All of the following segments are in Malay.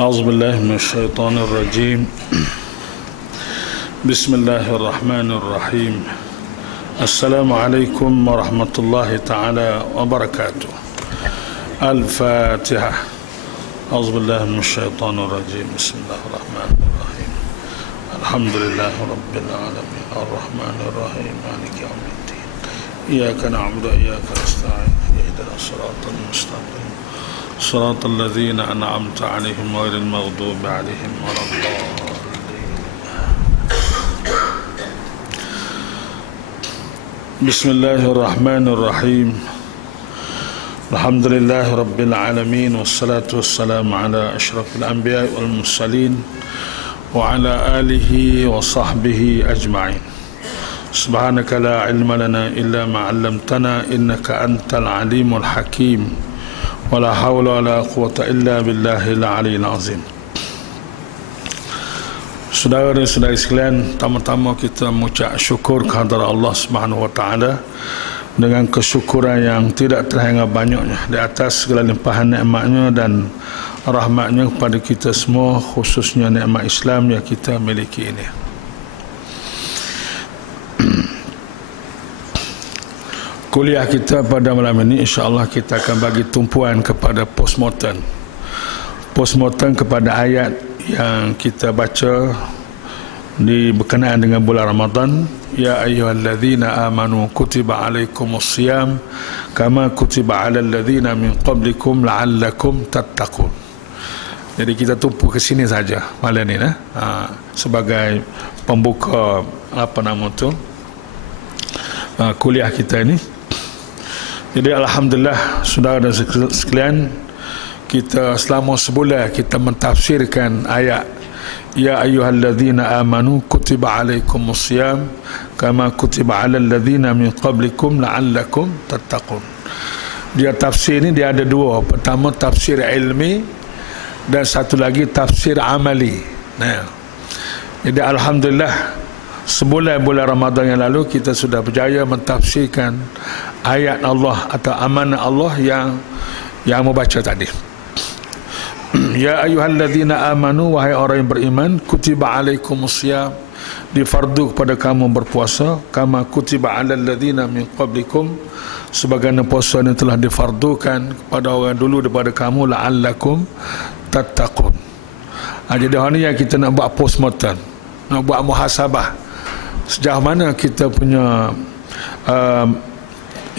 أعوذ بالله من الشيطان الرجيم. بسم الله الرحمن الرحيم. السلام عليكم ورحمة الله تعالى وبركاته. الفاتحة. أعوذ بالله من الشيطان الرجيم. بسم الله الرحمن الرحيم. الحمد لله رب العالمين الرحمن الرحيم مالك يوم الدين إياك نعبد وإياك نستعين اهدنا الصراط المستقيم صراط الذين أنعمت عليهم غير المغضوب عليهم ولا الضالين. بسم الله الرحمن الرحيم. الحمد لله رب العالمين والصلاة والسلام على أشرف الأنبياء والمرسلين وعلى آله وصحبه أجمعين. سبحانك لا علم لنا إلا ما علمتنا إنك أنت العليم الحكيم ولا حول ولا قوة إلا بالله العلي العظيم. Saudara dan saudari sekalian, pertama-tama kita mengucap syukur kehadrat Allah Subhanahu wa taala dengan kesyukuran yang tidak terhingga banyaknya di atas segala limpahan nikmatnya dan rahmatnya kepada kita semua, khususnya nikmat Islam yang kita miliki ini. Kuliah kita pada malam ini insya-Allah kita akan bagi tumpuan kepada postmortem. Postmortem kepada ayat yang kita baca di berkenaan dengan bulan Ramadan. Ya ayyuhalladzina amanu kutiba alaikumusiyam kama kutiba alal ladzina min qablikum la'allakum tattaqun. Jadi kita tumpu ke sini saja malam ini sebagai pembuka kuliah kita ini. Jadi alhamdulillah saudara dan sekalian, kita selama sebulan kita mentafsirkan ayat Ya ayyuhalladzina amanu kutiba alaikumusiyam kama kutiba alal ladzina min qablikum la'allakum tattaqun. Dia tafsir ini dia ada dua. Pertama tafsir ilmi dan satu lagi tafsir amali. Jadi alhamdulillah sebulan Ramadan yang lalu kita sudah berjaya mentafsirkan ayat Allah atau amanah Allah yang membaca tadi. Ya ayyuhalladzina amanu, wahai orang yang beriman, kutiba alaikumusiyam, difardu kepada kamu berpuasa, kama kutiba alal ladzina min qablikum, sebagaimana puasa yang telah difardukan kepada orang dulu daripada kamu, la'allakum tattaqun. Jadi hari ni yang kita nak buat postmortem, nak buat muhasabah sejauh mana kita punya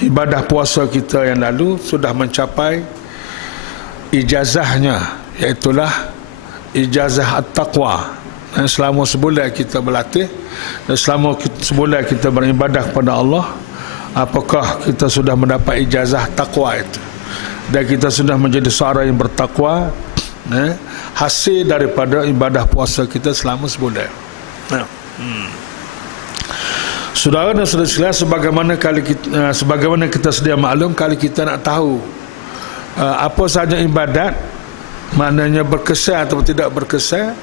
ibadah puasa kita yang lalu sudah mencapai ijazahnya, iaitulah ijazah at-taqwa. Dan selama sebulan kita berlatih dan selama sebulan kita beribadah kepada Allah, apakah kita sudah mendapat ijazah taqwa itu, dan kita sudah menjadi seorang yang bertakwa hasil daripada ibadah puasa kita selama sebulan. Saudara dan saudara sekalian, sebagaimana kita sedia maklum, kalau kita nak tahu apa sahaja ibadat, maknanya berkesan atau tidak berkesan,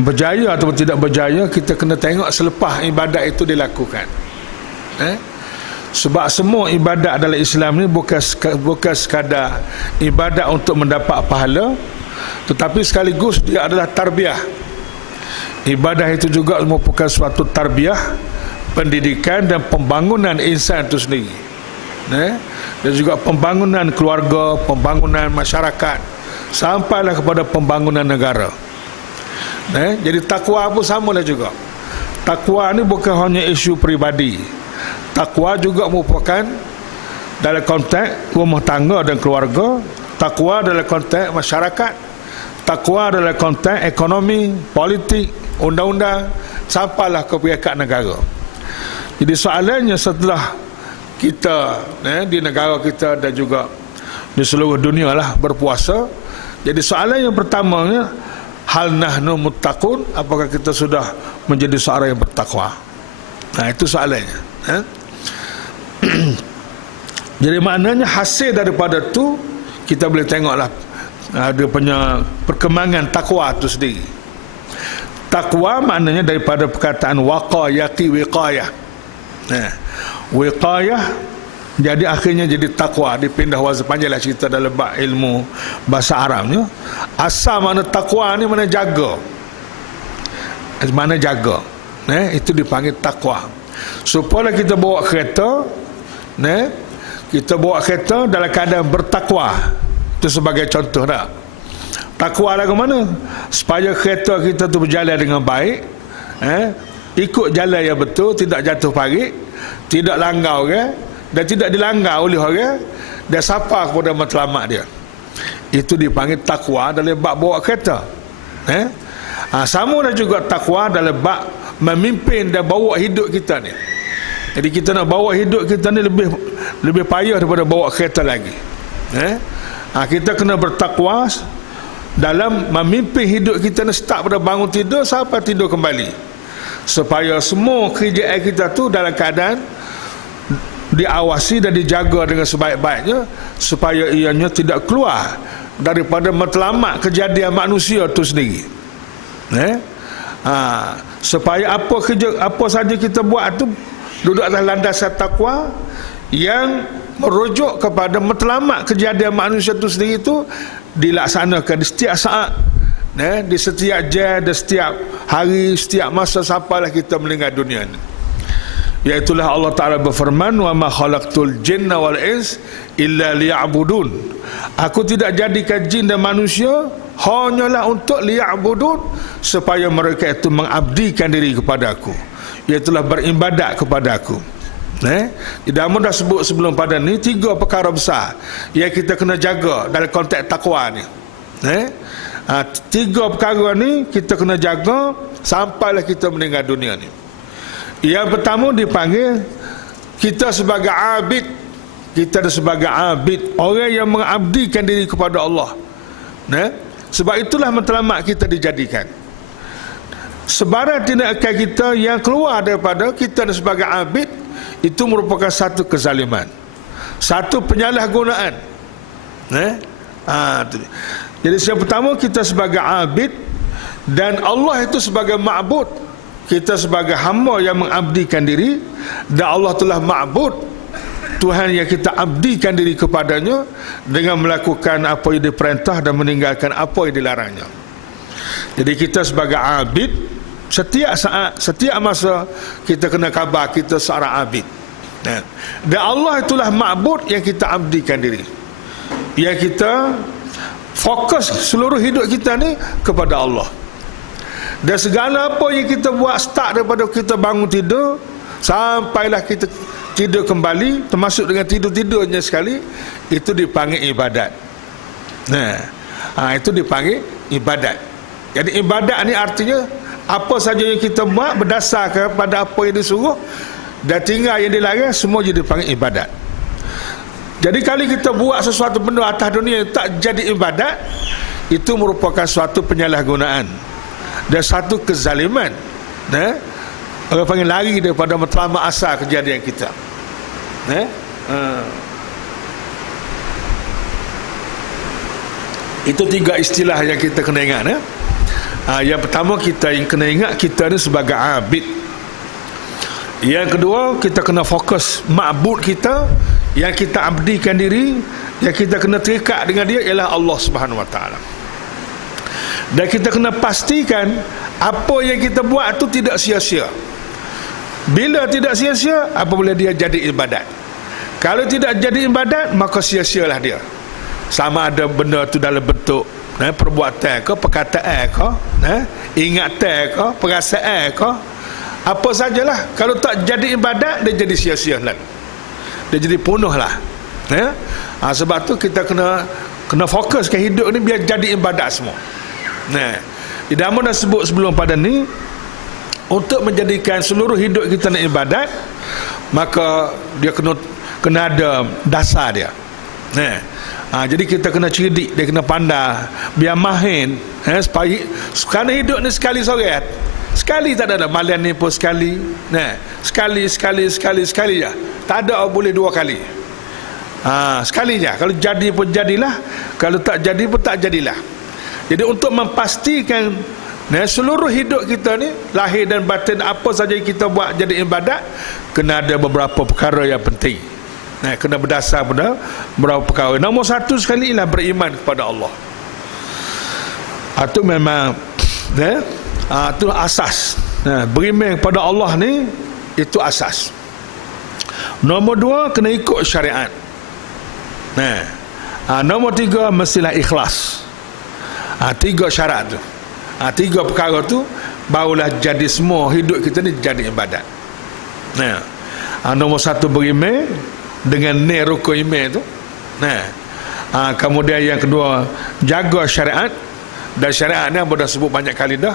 berjaya atau tidak berjaya, kita kena tengok selepas ibadat itu dilakukan. Sebab semua ibadat dalam Islam ni bukan sekadar ibadat untuk mendapat pahala, tetapi sekaligus dia adalah tarbiyah. Ibadah itu juga merupakan suatu tarbiyah, pendidikan dan pembangunan insan itu sendiri, dan juga pembangunan keluarga, pembangunan masyarakat, sampailah kepada pembangunan negara. Jadi takwa pun samalah juga. Takwa ni bukan hanya isu peribadi. Takwa juga merupakan dalam konteks rumah tangga dan keluarga. Takwa dalam konteks masyarakat. Takwa dalam konteks ekonomi, politik, undang-undang, sampailah ke pihak negara. Jadi soalannya, setelah kita di negara kita dan juga di seluruh dunia lah berpuasa, jadi soalan yang pertamanya, hal nahnu muttaqun, apakah kita sudah menjadi seorang yang bertakwa? Itu soalannya. Jadi maknanya hasil daripada tu kita boleh tengoklah ada punya perkembangan takwa itu sendiri. Takwa maknanya daripada perkataan waqa yaqi wiqayah. Wiqayah Jadi akhirnya jadi takwa, dipindah wazan. Panjanglah cerita dalam ilmu bahasa Arabnya. Asal makna takwa ni mana jaga. Mana jaga. Itu dipanggil takwa. Supaya kita bawa kereta, kita bawa kereta dalam keadaan bertakwa. Itu sebagai contoh dah. Takwa lah ke mana? Supaya kereta kita tu berjalan dengan baik, ikut jalan yang betul, tidak jatuh parit, tidak langgar orang, dan tidak dilanggar oleh orang, dan sapa kepada matlamat dia. Itu dipanggil takwa dalam bab bawa kereta. Sama dah juga takwa dalam bab memimpin dan bawa hidup kita ni. Jadi kita nak bawa hidup kita ni lebih payah daripada bawa kereta lagi. Kita kena bertakwa dalam memimpin hidup kita ni, start pada bangun tidur sampai tidur kembali, supaya semua kerjaan kita tu dalam keadaan diawasi dan dijaga dengan sebaik-baiknya, supaya ianya tidak keluar daripada matlamat kejadian manusia tu sendiri. Supaya apa saja kita buat tu duduk atas landasan takwa yang merujuk kepada matlamat kejadian manusia itu sendiri, itu dilaksanakan di setiap saat, di setiap jam, di setiap hari, setiap masa sampailah kita meninggal dunia ini. Iaitulah Allah Ta'ala berfirman, wa ma khalaqtul jinna wal ins illa liya'budun. Aku tidak jadikan jin dan manusia hanyalah untuk liya'budun, supaya mereka itu mengabdikan diri kepada aku, iaitulah beribadat kepada aku. Tidak mudah sebut sebelum pada ni 3 perkara besar yang kita kena jaga dalam konteks takwa ni. 3 perkara ni kita kena jaga sampailah kita meninggal dunia ni. Yang pertama dipanggil kita sebagai abid. Kita sebagai abid, orang yang mengabdikan diri kepada Allah. Sebab itulah matlamat kita dijadikan. Sebarang tindakan kita yang keluar daripada kita sebagai abid, itu merupakan satu kezaliman, satu penyalahgunaan. Jadi yang pertama, kita sebagai abid dan Allah itu sebagai ma'bud. Kita sebagai hamba yang mengabdikan diri, dan Allah telah ma'bud, Tuhan yang kita abdikan diri kepadanya dengan melakukan apa yang diperintah dan meninggalkan apa yang dilarangnya. Jadi kita sebagai abid, setiap saat, setiap masa kita kena khabar kita seorang abid. Dan Allah itulah ma'bud yang kita abdikan diri, yang kita fokus seluruh hidup kita ni kepada Allah. Dan segala apa yang kita buat, start daripada kita bangun tidur sampailah kita tidur kembali, termasuk dengan tidur-tidurnya sekali, itu dipanggil ibadat. Itu dipanggil ibadat. Jadi ibadat ni artinya apa saja yang kita buat berdasar kepada apa yang disuruh, dan tinggal yang dilarang, semua jadi dipanggil ibadat. Jadi kalau kita buat sesuatu benda atas dunia yang tak jadi ibadat, itu merupakan suatu penyalahgunaan dan satu kezaliman. Orang panggil lari daripada matlamat asal kejadian kita. Itu 3 istilah yang kita kena ingat. Yang pertama, kita yang kena ingat kita ni sebagai abid. Yang kedua, kita kena fokus ma'bud kita, yang kita abdikan diri, yang kita kena terikat dengan dia ialah Allah Subhanahu Wa Taala. Dan kita kena pastikan apa yang kita buat tu tidak sia-sia. Bila tidak sia-sia, apabila dia jadi ibadat. Kalau tidak jadi ibadat, maka sia-sialah dia. Sama ada benda tu dalam bentuk perbuatan ke, perkataan ke, ingatan ke, perasaan ke, apa sajalah. Kalau tak jadi ibadat, dia jadi sia-sia lah. Dia jadi punah lah. Sebab tu kita kena fokuskan hidup ni biar jadi ibadat semua. Tidak mahu dah sebut sebelum pada ni, untuk menjadikan seluruh hidup kita nak ibadat, maka dia kena ada dasar dia. Jadi kita kena cerdik, dia kena pandai, biar mahin, supaya kerana hidup ni sekali sorat, sekali tak ada malam ni pun sekali, sekali je, tak ada boleh 2 kali. Sekali je. Kalau jadi pun jadilah, kalau tak jadi pun tak jadilah. Jadi untuk memastikan seluruh hidup kita ni, lahir dan batin, apa saja yang kita buat jadi ibadat, kena ada beberapa perkara yang penting. Kena berdasar pada beberapa perkara. Nombor satu sekali ialah beriman kepada Allah. Itu memang itu asas. Beriman kepada Allah ni itu asas. Nombor dua, kena ikut syariat. Nombor tiga, mestilah ikhlas. Tiga syarat tu. Tiga perkara tu barulah jadi semua hidup kita ni jadi ibadat. Nombor satu, beriman dengan ni rukun iman tu. Kemudian yang kedua, jaga syariat. Dan syariat ni dah sebut banyak kali dah.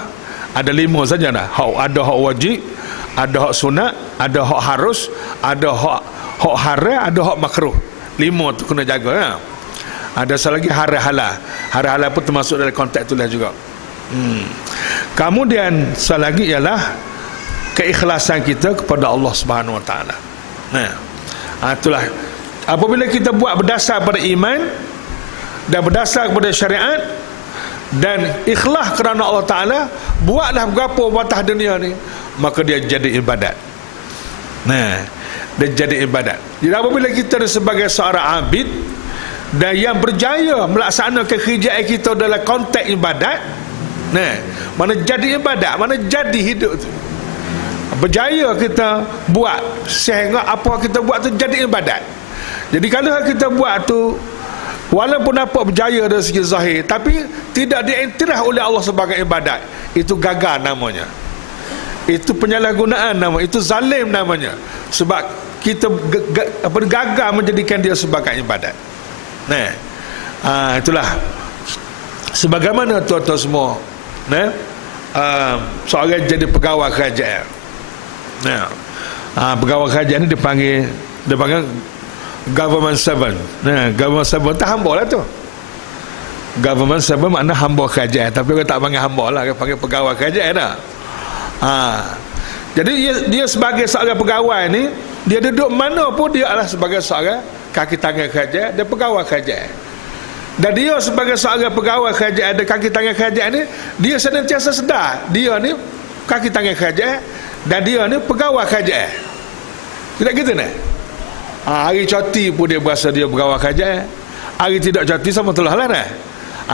Ada 5 saja dah. Ada hak wajib, ada hak sunat, ada hak harus, ada hak haram, ada hak makruh. 5 tu kena jaga. Ada satu lagi haram halal. Haram halal pun termasuk dalam konteks itulah juga. Kemudian satu lagi ialah keikhlasan kita kepada Allah Subhanahu Wa Taala. Itulah apabila kita buat berdasar pada iman dan berdasar kepada syariat dan ikhlas kerana Allah Ta'ala, buatlah berapa batas dunia ni, maka dia jadi ibadat. Dia jadi ibadat. Jadi apabila kita sebagai seorang abid dan yang berjaya melaksanakan kerjaan kita dalam konteks ibadat, mana jadi ibadat, mana jadi hidup tu, berjaya kita buat sehingga apa kita buat tu jadi ibadat. Jadi kalau kita buat tu walaupun dapat berjaya dari segi zahir, tapi tidak diiktiraf oleh Allah sebagai ibadat, itu gagal namanya. Itu penyalahgunaan nama, itu zalim namanya. Sebab kita gagal menjadikan dia sebagai ibadat. Itulah sebagaimana tuan-tuan semua, seorang jadi pegawai kerajaan. Pegawai kerajaan ni dipanggil government servant. Government servant tak hamba lah tu. Government servant makna hamba kerajaan, tapi orang tak panggil hamba lah, dia panggil pegawai kerajaan dah. Jadi dia sebagai seorang pegawai ni, dia duduk mana pun dia adalah sebagai seorang kaki tangan kerajaan, dia pegawai kerajaan. Dan dia sebagai seorang pegawai kerajaan dan kaki tangan kerajaan ni, dia senantiasa sedar dia ni kaki tangan kerajaan dan dia ni pegawai kerajaan. Tidak gitu ni? Hari cuti pun dia berasa dia pegawai kerajaan, hari tidak cuti sama telah lah.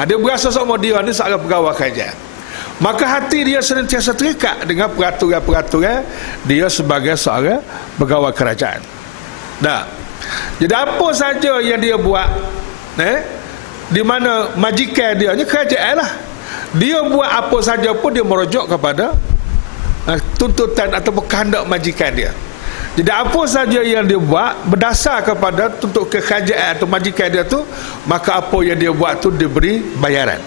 Dia berasa sama dia ni seorang pegawai kerajaan. Maka hati dia senantiasa terikat dengan peraturan-peraturan dia sebagai seorang pegawai kerajaan. Jadi apa saja yang dia buat, di mana majikan dia ni kerajaan lah, dia buat apa saja pun dia merujuk kepada tuntutan atau kehendak majikan dia. Jadi apa saja yang dia buat berdasar kepada tuntut kerajaan atau majikan dia tu, maka apa yang dia buat tu diberi bayaran.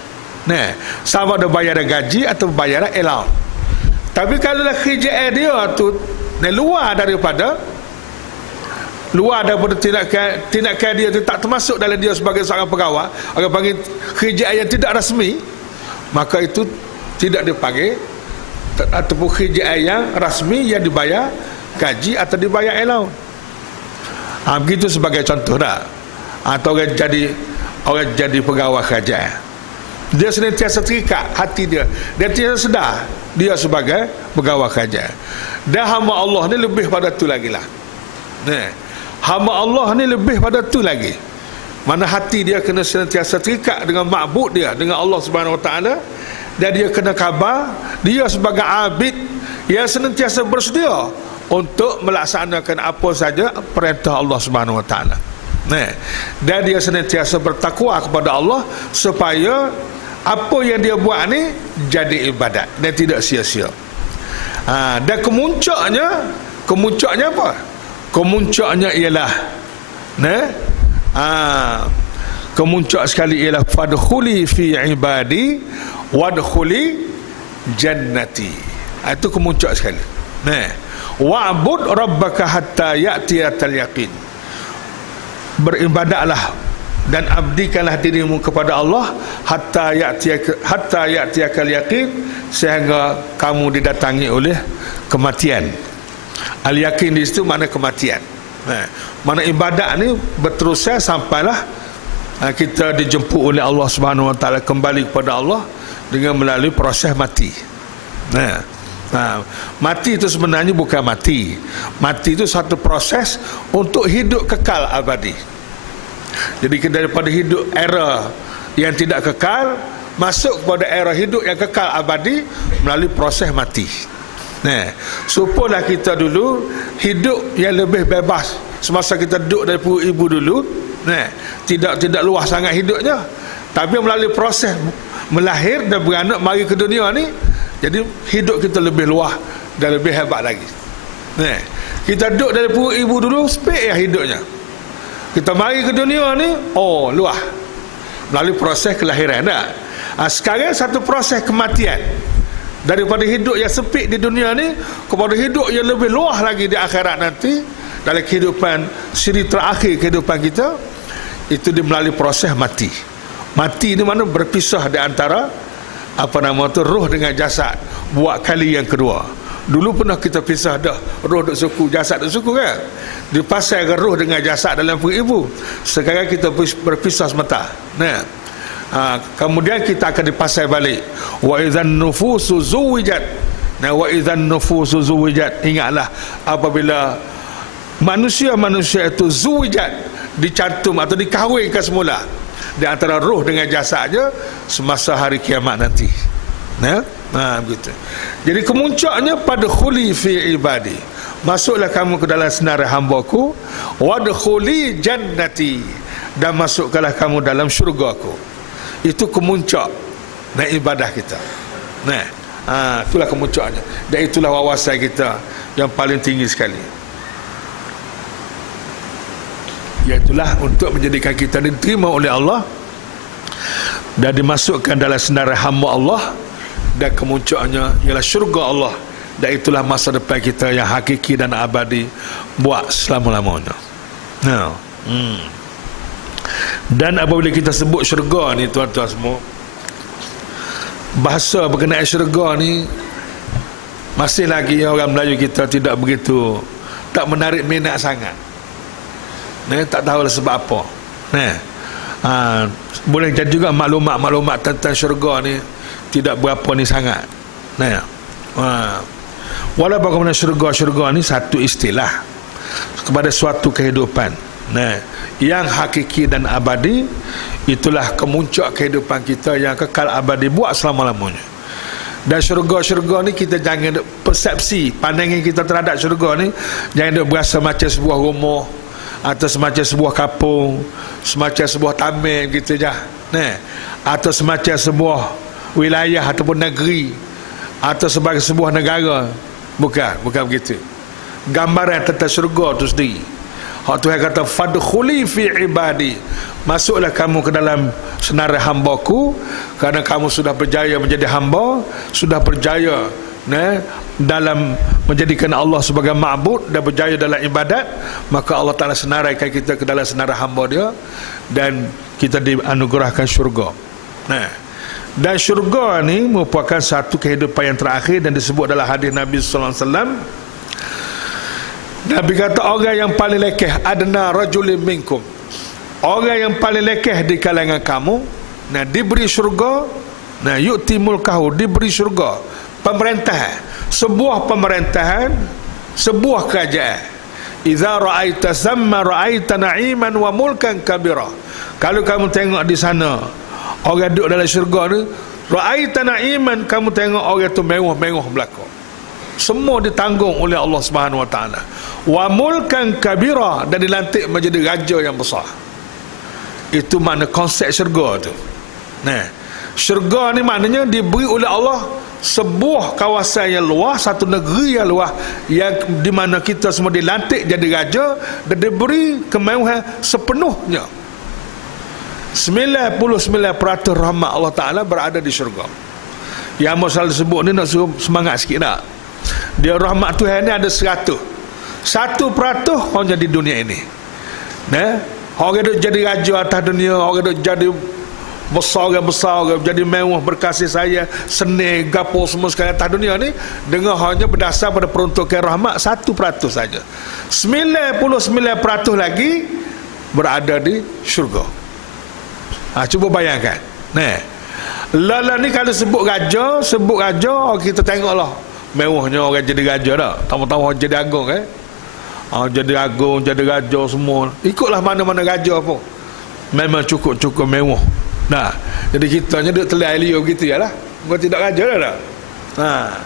Sama ada bayaran gaji atau bayaran allowance. Tapi kalau kerjaan dia tu luar daripada tindakan dia tu tak termasuk dalam dia sebagai seorang pegawai, orang panggil kerjaan yang tidak rasmi, maka itu tidak dipanggil ataupun kerjaan yang rasmi yang dibayar gaji atau dibayar allowance. Begitu sebagai contoh dah. Atau orang jadi pegawai kerajaan, dia senantiasa terikat hati dia, dia tidak sedar dia sebagai pegawai kerajaan. Dan hamba Allah ni lebih pada tu lagi lah. Hamba Allah ni lebih pada tu lagi, mana hati dia kena senantiasa terikat dengan ma'bud dia, dengan Allah Subhanahu Wa Taala. Dan dia kena khabar dia sebagai abid yang senantiasa bersedia untuk melaksanakan apa saja perintah Allah Subhanahu Wa Taala. Dan dia senantiasa bertakwa kepada Allah supaya apa yang dia buat ni jadi ibadat dan tidak sia-sia. Dan kemuncaknya apa? Kemuncaknya ialah kemuncak sekali ialah fadkhuli fi ibadi wadkhuli jannati. Itu kemuncak sekali. Wa'bud rabbaka hatta ya'tiyakal yaqin. Beribadatlah dan abdikanlah dirimu kepada Allah hatta ya'tiyakal yaqin, sehingga kamu didatangi oleh kematian. Al-yaqin di situ makna kematian. Mana ibadat ni berterusan sampailah kita dijemput oleh Allah Subhanahu Wa Taala, kembali kepada Allah dengan melalui proses mati. Mati itu sebenarnya bukan mati. Mati itu satu proses untuk hidup kekal abadi. Jadi daripada hidup era yang tidak kekal masuk kepada era hidup yang kekal abadi melalui proses mati. Supolah kita dulu hidup yang lebih bebas semasa kita duduk dari perut ibu dulu. Tidak luas sangat hidupnya, tapi melalui proses melahir dan beranak mari ke dunia ni, jadi hidup kita lebih luas dan lebih hebat lagi. Kita duduk dari perut ibu dulu sepik ya hidupnya. Kita mari ke dunia ni, luas melalui proses kelahiran. Sekarang satu proses kematian. Daripada hidup yang sepik di dunia ni kepada hidup yang lebih luas lagi di akhirat nanti, dalam kehidupan siri terakhir kehidupan kita, itu melalui proses mati. Mati di mana berpisah di antara roh dengan jasad buat kali yang kedua. Dulu pernah kita pisah dah, roh duk suku, jasad duk suku kan. Dipasangkan roh dengan jasad dalam perut ibu. Sekarang kita berpisah semata. Kemudian kita akan dipasai balik. Wa idzan nufusu zuwijat. Wa idzan nufusu zuwijat. Ingatlah apabila manusia-manusia itu zuwijat, dicantum atau dikahwinkan semula di antara roh dengan jasadnya semasa hari kiamat nanti. Begitu. Jadi kemuncaknya pada khuli fi ibadi. Masuklah kamu ke dalam senarai hamba-Ku, wadkhuli jannati, dan masukkanlah kamu dalam syurga-Ku. Itu kemuncak ibadah kita. Itulah kemuncaknya. Dan itulah wawasan kita yang paling tinggi sekali. Iaitulah untuk menjadikan kita diterima oleh Allah dan dimasukkan dalam senarai hamba Allah, dan kemuncaknya ialah syurga Allah. Dan itulah masa depan kita yang hakiki dan abadi buat selama-lamanya. Dan apabila kita sebut syurga ni, tuan-tuan semua, bahasa berkenaan syurga ni masih lagi orang Melayu kita tidak begitu, tak menarik minat sangat. Tak tahulah sebab apa. Boleh jadi juga maklumat-maklumat tentang syurga ni tidak berapa ni sangat. Walaupun bagaimana syurga ni satu istilah kepada suatu kehidupan yang hakiki dan abadi. Itulah kemuncak kehidupan kita yang kekal abadi buat selama-lamanya. Dan syurga ni kita jangan persepsi, pandangan kita terhadap syurga ni jangan berasa macam sebuah rumah atau semacam sebuah kampung, semacam sebuah taman gitu je, atau semacam sebuah wilayah ataupun negeri, atau sebagai sebuah negara. Bukan begitu. Gambaran tentang syurga tu sendiri. Tuhan kata fadkhuli fi ibadi, masuklah kamu ke dalam senarai hamba-Ku, kerana kamu sudah berjaya menjadi hamba, sudah berjaya dalam menjadikan Allah sebagai ma'bud dan berjaya dalam ibadat, maka Allah Ta'ala senaraikan kita ke dalam senarai hamba Dia, dan kita dianugerahkan syurga. Dan syurga ni merupakan satu kehidupan yang terakhir, dan disebut dalam hadis Nabi sallallahu alaihi wasallam. Nabi kata orang yang paling lekeh adna rajulin minkum, orang yang paling lekeh di kalangan kamu, diberi syurga, yu'ti mulkahu, diberi syurga, pemerintahan, sebuah pemerintahan, sebuah kerajaan. Idza ra'aita samma ra'aita na'iman wa mulkan kabira. Kalau kamu tengok di sana orang duduk dalam syurga ni, ra'aita na'iman, kamu tengok orang tu mewah-mewah belaka. Semua ditanggung oleh Allah Subhanahu Wa Taala. Wa mulkan kabira, dan dilantik menjadi raja yang besar. Itu makna konsep syurga tu. Syurga ni maknanya diberi oleh Allah sebuah kawasan yang luas, satu negeri yang luas, yang di mana kita semua dilantik jadi raja dan diberi kemewahan sepenuhnya. 99% rahmat Allah Ta'ala berada di syurga. Yang Amos selalu sebut ni, nak suruh semangat sikit tak? Dia rahmat Tuhan ni ada 100% hanya di dunia ini. Orang duk jadi raja atas dunia, orang duk jadi besar, jadi mewah, berkasih sayang, seni, gapo semua sekali atas dunia ni, dengan hanya berdasar pada peruntukan rahmat 1% saja. 99% lagi berada di syurga. Cuba bayangkan. Lala ni kalau sebut raja, kita tengoklah mewahnya orang jadi raja dah. Tamu-tamu orang jadi agung jadi agung, jadi raja semua. Ikutlah mana-mana raja pun. Memang cukup mewah. Nah, jadi kitanya duduk telah Elio gitu ya lah. Kau tidak raja dah. Nah,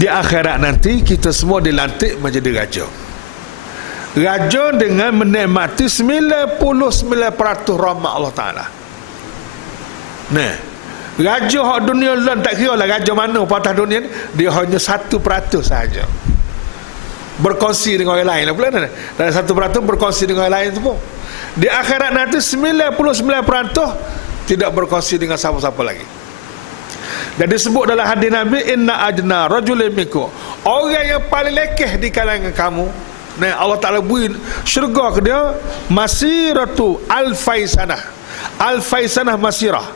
di akhirat nanti kita semua dilantik menjadi raja. Raja dengan menikmati 99% rahmat Allah Ta'ala. Nah, raja hak dunia lain tak kira lah raja mana patah dunia, dia hanya 1% sahaja berkongsi dengan orang lain pula. Dan 1% berkongsi dengan orang lain tu pun. Di akhirat nanti 99% tidak berkongsi dengan siapa-siapa lagi. Dan disebut dalam hadis Nabi, inna ajna rajulin minkum, orang yang paling lekeh di kalangan kamu. Nah, Allah Ta'ala beri syurga ke dia masiratu alfai sanah. Alfai sanah masirah.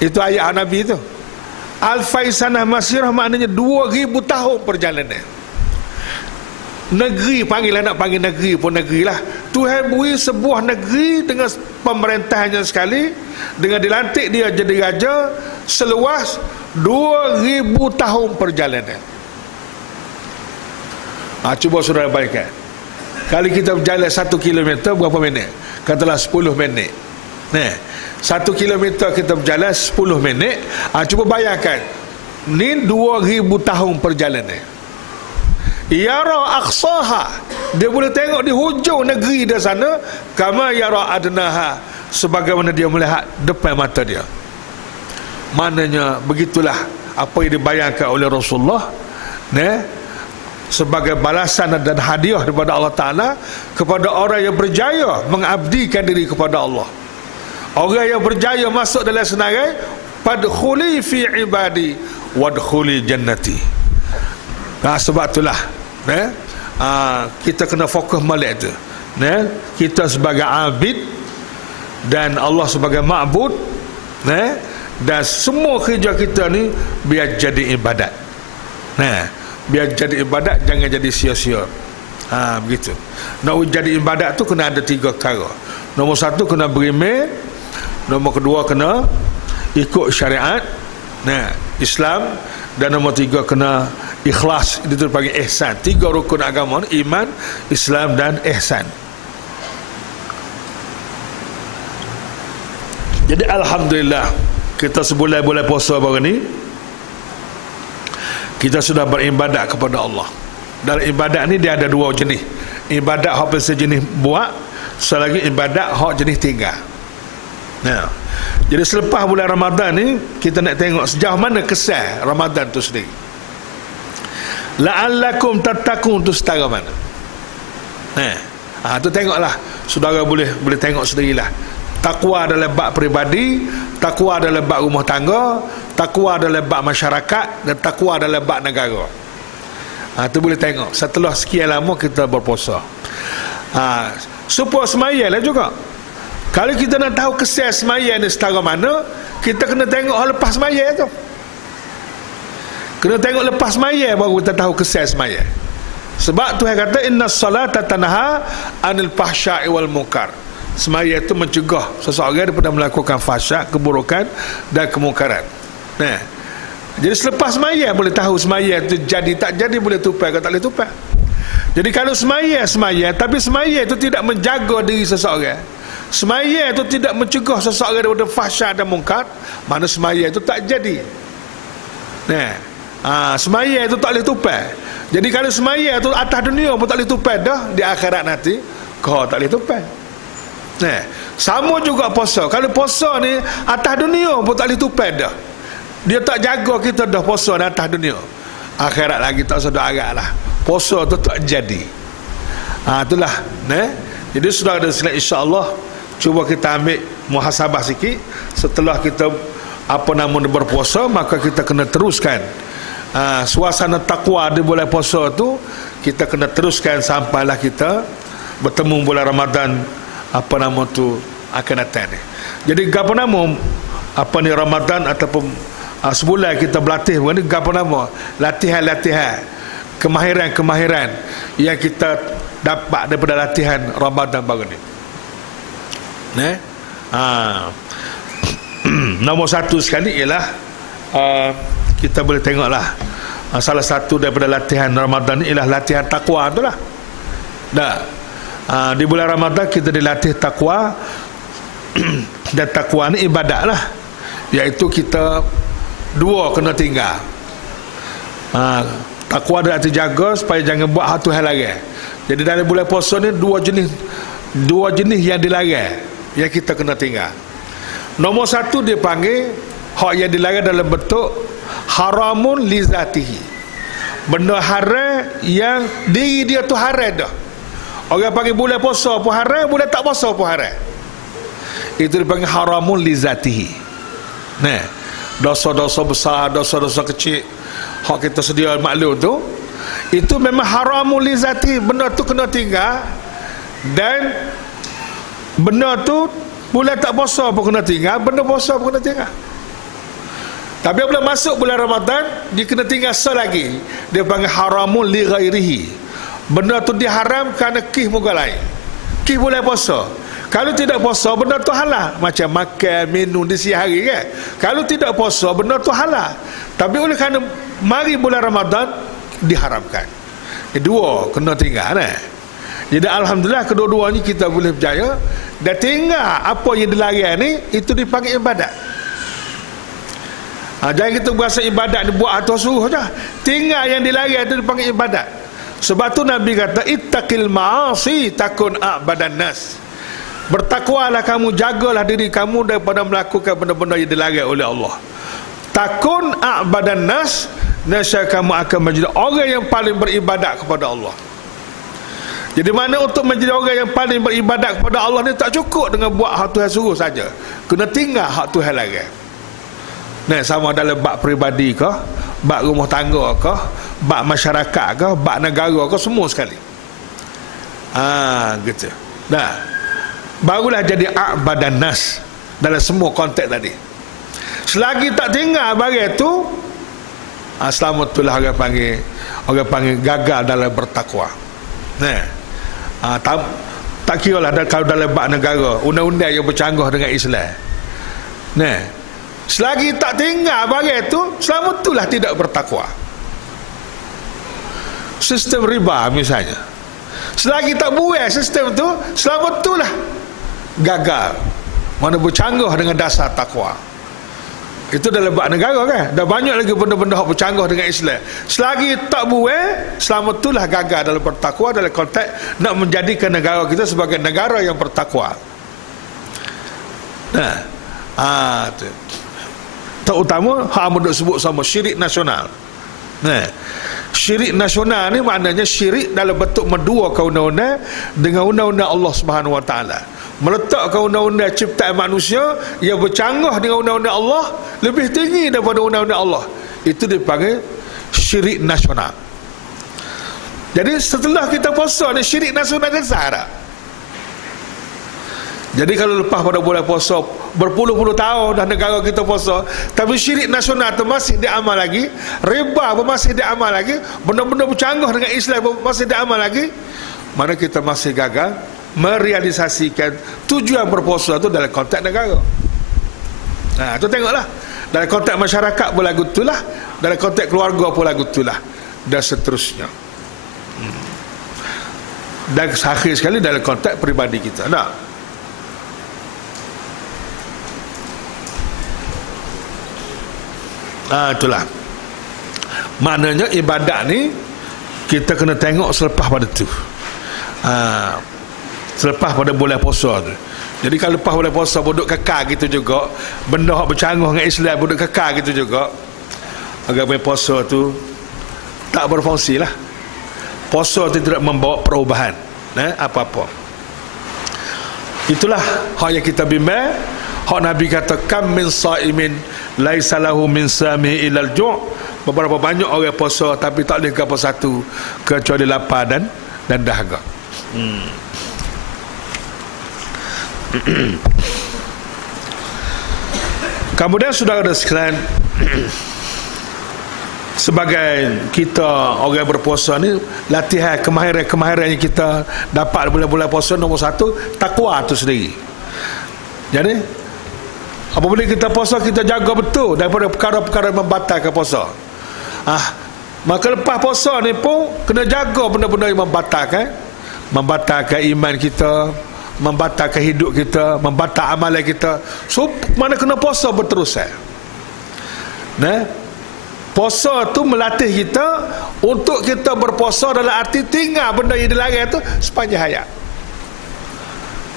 Itu ayat Nabi itu. Alfai sanah masirah maknanya 2000 tahun perjalanan. Negeri, nak panggil negeri pun negeri lah. Tuhan beri sebuah negeri dengan pemerintahannya sekali, dengan dilantik dia jadi raja seluas 2000 tahun perjalanan. Cuba saudara bayangkan, kalau kita berjalan 1 kilometer berapa minit? Katalah 10 minit. Nah, 1 kilometer kita berjalan 10 minit. Cuba bayangkan, ni 2000 tahun perjalanan. Yara aqsaha, dia boleh tengok di hujung negeri di sana, kama yara adnaha, sebagaimana dia melihat depan mata dia. Maknanya begitulah apa yang dibayangkan oleh Rasulullah sebagai balasan dan hadiah daripada Allah Ta'ala kepada orang yang berjaya mengabdikan diri kepada Allah. Orang yang berjaya masuk dalam senarai, fadkhuli fi ibadi wadkhuli jannati. Sebab itulah kita kena fokus balik tu. Kita sebagai abid dan Allah sebagai ma'bud, dan semua kerja kita ni biar jadi ibadat. Biar jadi ibadat, jangan jadi sia-sia. Begitu. Nak jadi ibadat tu kena ada 3 perkara. Nombor 1 kena beriman, nombor 2 kena ikut syariat Islam, dan nombor 3 kena ikhlas. Itu dipanggil ihsan. 3 rukun agama, iman, Islam dan ihsan. Jadi alhamdulillah, kita sebulan boleh puasa baru ni, kita sudah beribadat kepada Allah. Dalam ibadat ni dia ada 2 jenis. Ibadat hak sejenis buat, selagi ibadat hak jenis tinggal. Jadi selepas bulan Ramadan ni, kita nak tengok sejauh mana kesan Ramadan tu sendiri. La'allakum tattaqun tu setara mana. Tu tengoklah, saudara boleh tengok sendirilah. Takwa adalah bab peribadi, takwa adalah bab rumah tangga, takwa adalah bab masyarakat, dan takwa adalah bab negara. Tu boleh tengok setelah sekian lama kita berpuasa. Supaya semayang lah juga. Kalau kita nak tahu kesan semayang ni setara mana, kita kena tengok lepas semayang tu. Kena tengok lepas semayang baru kita tahu kesan semayang. Sebab Tuhan kata innas salata tanha anil fahsya'i wal munkar. Semayang itu mencegah seseorang daripada melakukan fahsyak, keburukan dan kemungkaran. Jadi selepas semayang boleh tahu semayang itu jadi tak jadi, boleh tupai atau tak boleh tupai. Jadi kalau semayang tapi semayang itu tidak menjaga diri seseorang, semayang itu tidak mencegah seseorang daripada fahsyak dan mungkar, mana semayang itu tak jadi. Semayang itu tak boleh tupai. Jadi kalau semayang itu atas dunia pun tak boleh tupai dah, di akhirat nanti kau tak boleh tupai. Sama juga puasa. Kalau puasa ni atas dunia pun tak boleh tupai dah, dia tak jaga kita dah puasa ni atas dunia, akhirat lagi tak sedar agak lah, puasa tu tak jadi. Itulah. Jadi sudah ada silat, insya-Allah cuba kita ambil muhasabah sikit. Setelah kita berpuasa, maka kita kena teruskan suasana takwa di bulan puasa tu, kita kena teruskan sampailah kita bertemu bulan Ramadan akan datang ni. Jadi Ramadan ataupun sebulan kita berlatih ni, latihan kemahiran yang kita dapat daripada latihan Ramadan baru ni. Nombor 1 sekali ialah kita boleh tengoklah salah satu daripada latihan Ramadan ni ialah latihan takwa tu lah. Di bulan Ramadan kita dilatih takwa. Dan takwa ni ibadat lah, iaitu kita dua kena tinggal. Takwa dia arti jaga supaya jangan buat hal Tuhan larang. Jadi dalam bulan puasa ni dua jenis yang dilarang yang kita kena tinggal. Nombor satu dia panggil hak yang dilarang dalam bentuk haramun li zatihi, benda haram yang diri dia tu haram dah. Orang panggil bulan puasa pun haram, bulan tak puasa pun haram. Itu dipanggil haramun li zatihi. Nah, dosa-dosa besar, dosa-dosa kecil hak kita sedia maklum tu, itu memang haramun li zatihi, benda tu kena tinggal. Dan benda tu bulan tak puasa pun kena tinggal, benda puasa pun kena tinggal. Tapi bila masuk bulan Ramadan, dia kena tinggal selagi. Dia panggil haramun li ghairihi, benda tu diharam kerana kih muka lain, kih bulan puasa. Kalau tidak puasa, benda tu halal. Macam makan, minum di siang hari kan. Kalau tidak puasa, benda tu halal. Tapi oleh kerana mari bulan Ramadan, diharamkan. Dua kena tinggal. Jadi Alhamdulillah kedua-duanya kita boleh berjaya. Dan tinggal apa yang dilarang ni, itu dipanggil ibadat. Jangan kita berasa ibadat dibuat atau suruh saja. Tinggal yang dilarang itu dipanggil ibadat. Sebab tu Nabi kata, ittaqil ma'asi takun a'badan nas. Bertakwalah kamu, jagalah diri kamu daripada melakukan benda-benda yang dilarang oleh Allah. Takun a'badan nas, nescaya kamu akan menjadi orang yang paling beribadat kepada Allah. Jadi mana untuk menjadi orang yang paling beribadat kepada Allah ni tak cukup dengan buat hak Tuhan suruh saja. Kena tinggal hak Tuhan larang. Sama dalam bab peribadi ke, bab rumah tangga ke, bab masyarakat ke, bab negara ke, semua sekali. Gitu. Barulah jadi a'badan nas dalam semua konteks tadi. Selagi tak tinggal barang tu, selamatlah orang panggil gagal dalam bertakwa. Tak kira lah kalau dalam bab negara, undang-undang yang bercanggah dengan Islam. Selagi tak tinggal barang tu, selamatlah tidak bertakwa. Sistem riba misalnya, selagi tak buat sistem tu, selamatlah gagal. Mana bercanggah dengan dasar takwa. Itu dalam bab negara kan. Dah banyak lagi benda-benda yang bercanggah dengan Islam. Selagi tak buat, selamat itulah gagal dalam bertakwa, dalam konteks nak menjadikan negara kita sebagai negara yang bertakwa. Terutama hak duk sebut sama syirik nasional. Syirik nasional ni maknanya syirik dalam bentuk menduakan undang-undang dengan undang-undang Allah Subhanahu Wa Taala. Meletakkan undang-undang ciptaan manusia yang bercanggah dengan undang-undang Allah lebih tinggi daripada undang-undang Allah. Itu dipanggil syirik nasional. Jadi setelah kita puasa ni, syirik nasional kan sahara. Jadi kalau lepas pada bulan puasa berpuluh-puluh tahun dah negara kita puasa, tapi syirik nasional tu masih diamal lagi, riba pun masih diamal lagi, benda-benda bercanggah dengan Islam pun masih diamal lagi, mana kita masih gagal merealisasikan tujuan berpuasa tu dalam konteks negara. Tu tengoklah, dalam konteks masyarakat pun lagu itulah, dalam konteks keluarga pun lagu itulah, dan seterusnya. Dan akhir sekali dalam konteks peribadi kita. Itulah maknanya ibadat ni kita kena tengok selepas pada tu, selepas pada bulan puasa tu. Jadi kalau lepas bulan puasa bodok kekal gitu juga, benda yang bercanggah dengan Islam bodok kekal gitu juga, agama puasa tu tak berfungsi lah. Puasa tu tidak membawa perubahan apa-apa. Itulah hak yang kita bimbang. Hak Nabi kata, kam min sa'imin laisa lahu min samihi ilal ju'. Beberapa banyak orang puasa tapi tak boleh apa satu kecuali lapar dan dahaga. Kemudian saudara sekalian, sebagai kita orang berpuasa ni, latihan kemahiran yang kita dapat bulan-bulan puasa, nombor satu takwa tu sendiri. Jadi apabila kita puasa, kita jaga betul daripada perkara-perkara membatalkan puasa. Maka lepas puasa ni pun kena jaga benda-benda yang membatalkan iman kita, membatalkan hidup kita, membatalkan amalan kita. So mana kena puasa berterusan. Nah, puasa tu melatih kita untuk kita berpuasa dalam arti tinggal benda yang dilarang tu sepanjang hayat.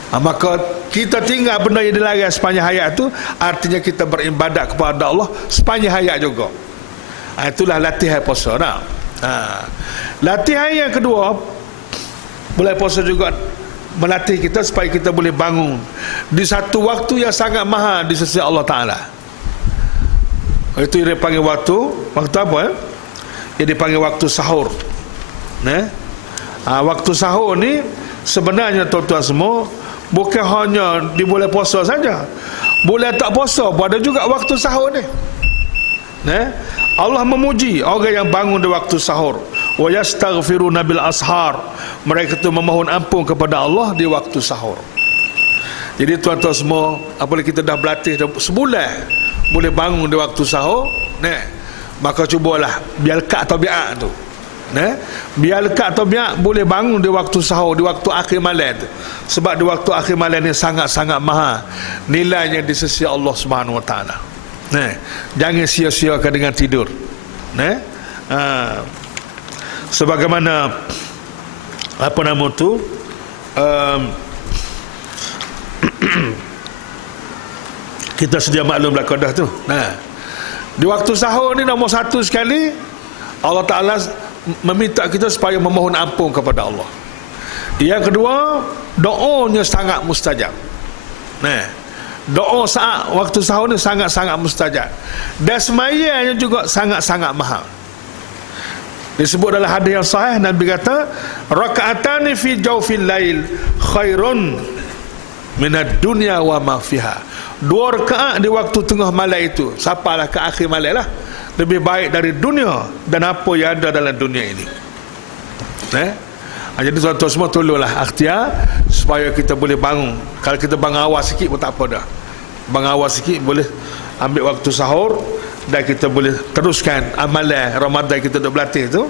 Maka kita tinggal benda yang dilarang sepanjang hayat tu artinya kita beribadat kepada Allah sepanjang hayat juga. Itulah latihan puasa. Latihan yang kedua, boleh puasa juga melatih kita supaya kita boleh bangun di satu waktu yang sangat mahal di sisi Allah Ta'ala. Itu yang dipanggil waktu apa? Yang dipanggil waktu sahur. Waktu sahur ni sebenarnya tuan-tuan semua bukan hanya boleh puasa saja, boleh tak puasa pun ada juga waktu sahur ni. Allah memuji orang yang bangun di waktu sahur. Wa yastaghfiruna bil ashar. Mereka tu memohon ampun kepada Allah di waktu sahur. Jadi tuan-tuan semua, apabila kita dah berlatih sebulan boleh bangun di waktu sahur, maka cubalah biar lekat tabiat tu. Biar lekat tabiat boleh bangun di waktu sahur, di waktu akhir malam tu. Sebab di waktu akhir malam ni sangat-sangat mahal nilainya di sisi Allah Subhanahu Wa Taala. Jangan sia-siakan dengan tidur. Sebagaimana apa nama tu, kita sedia maklum belakang dah tu. Di waktu sahur ni nombor satu sekali Allah Ta'ala meminta kita supaya memohon ampun kepada Allah. Yang kedua, doanya sangat mustajab. Doa saat waktu sahur ni sangat-sangat mustajab. Dan semayanya juga sangat-sangat mahal. Disebut dalam hadis yang sahih, Nabi kata, rakaatani fi jawfil lail khairun minad dunya wa ma fiha. 2 rakaat di waktu tengah malam itu, sampailah ke akhir malam lah, lebih baik dari dunia dan apa yang ada dalam dunia ini. Jadi tuan-tuan semua tolonglah ikhtiar supaya kita boleh bangun. Kalau kita bangun awal sikit pun tak apa dah. Bangun awal sikit boleh ambil waktu sahur dan kita boleh teruskan amalan Ramadan kita duk berlatih tu,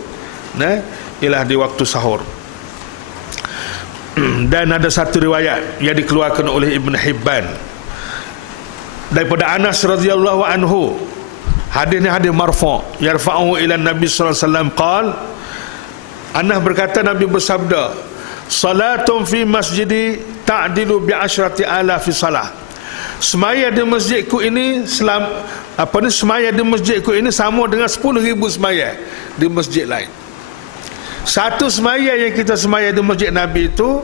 ialah di waktu sahur. Dan ada satu riwayat yang dikeluarkan oleh Ibn Hibban daripada Anas radhiyallahu anhu. Hadis ni hadis marfu', yarfa'uhu ila Nabi sallallahu alaihi wasallam qala, Anas berkata, Nabi bersabda, salatun fi masjidi ta'dilu bi asyrati alafi salah. Semaya di masjidku ini semaya di masjidku ini sama dengan 10,000 semaya di masjid lain. Satu semaya yang kita semaya di masjid Nabi itu